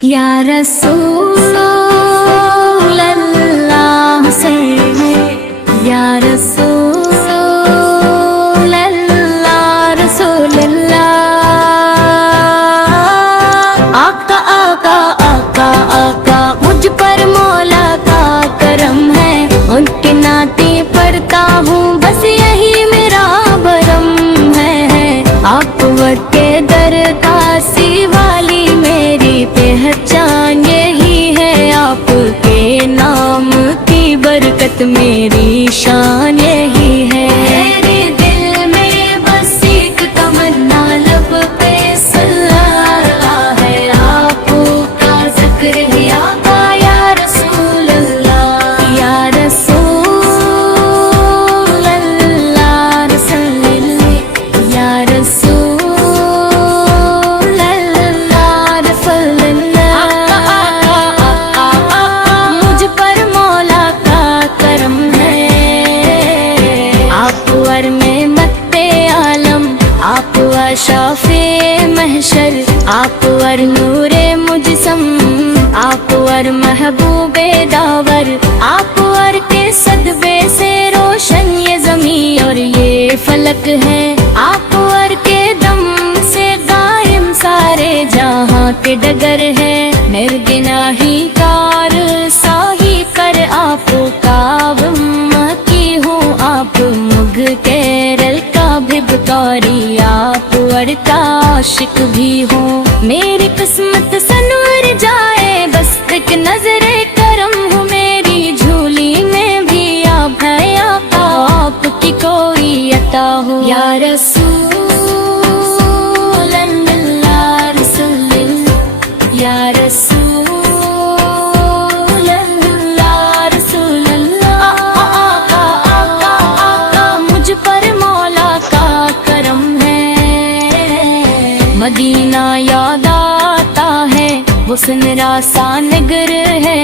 یا رسول اللہ صلی یا رسول اللہ رسول اللہ آقا آقا آقا آقا مجھ پر مولا کا کرم ہے، ان کے ناطے پڑھتا ہوں بس یہی میرا برم ہے، آپ کے در کاسی والی میری پہچان یہی ہے، آپ کے نام کی برکت میری شان یہی ہے، میرے دل میں بس ایک تمنا لب پہ صلی اللہ ہے، آپ کا ذکر ہے آقا یا رسول اللہ یا رسول اللہ رسول اللہ یا رسول اللہ رسول اللہ مجھ پر مولا کا کرم ہے، آپ ور میں مت عالم، آپ ور شافع محشر، آپ ور نور مجسم، آپ ور محبوب داور، آپ ور کے صدبے سے روشن یہ زمین اور یہ فلک ہے، آپ ور کے دم سے قائم سارے جہاں کے ڈگر ہے، نرگناہی کار ساہی کر آپ کا کی ہوں، آپ مغ کیرل کا بھبکاری، آپ ور کا عاشق بھی ہوں، میری قسمت سنور جائے بس ایک نظر کرم ہوں، میری جھولی میں بھی آپ ہے آقا، آپ کی کوئی عطا ہو یا رسول اللہ رسول اللہ یا رسول اللہ رسول اللہ آقا مجھ پر مولا کا کرم ہے، مدینہ یاد آتا ہے وہ سنرا سا نگر ہے،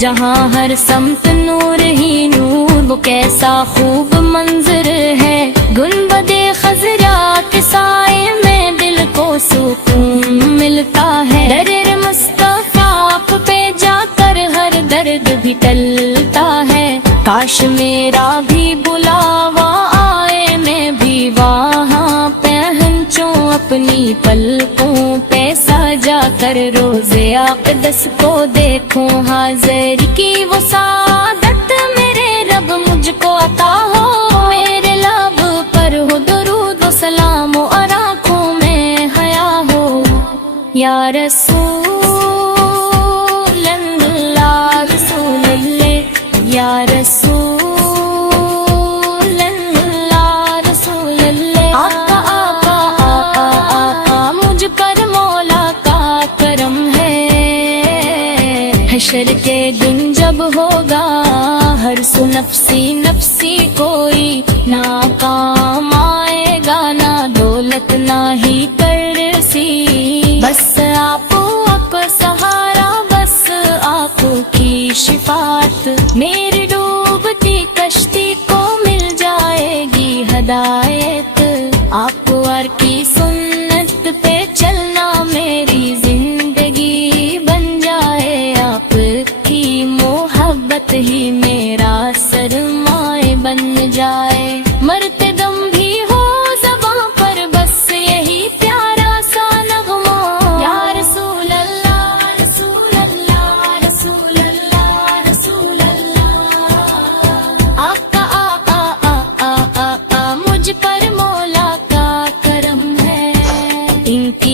جہاں ہر سمت نور ہی نور، وہ کیسا خوب منظر ہے، گنبد خضرا کے سائے میں دل کو سکون ملتا ہے، در مصطفیٰ پہ جا کر ہر درد بھی ٹلتا ہے، کاش میرا بھی بلاوا آئے میں بھی وہاں پہنچوں، اپنی پلکوں پہ سجا کر روزے اقدس کو دیکھوں، حاضر کی وہ سعادت میرے رب مجھ کو عطا ہو، میرے لب پر ہو درود و سلام اور آنکھوں میں حیا ہو، یا رسول اللہ رسول اللہ یا رسول اللہ رسول اللہ آقا آقا آقا آقا مجھ پر مولا کا کرم ہے، حشر کے دن جب ہوگا ہر سو نفسی نفسی، کوئی ناکام آئے گا، نہ دولت نہ ہی کرسی، بس آپ کو سہارا، بس آپ کی شفاعت، میری ڈوبتی کشتی کو مل جائے گی ہدایت، آپ ور کی سنت پہ چلنا میری زندگی بن جائے، آپ کی محبت ہی میرا سرمایہ بن جائے، مرتے دم بھی ہو زباں پر بس یہی پیارا سا نغمہ، یا رسول اللہ رسول اللہ رسول اللہ رسول اللہ آقا آقا آقا آقا مجھ پر مولا کا کرم ہے، ان کی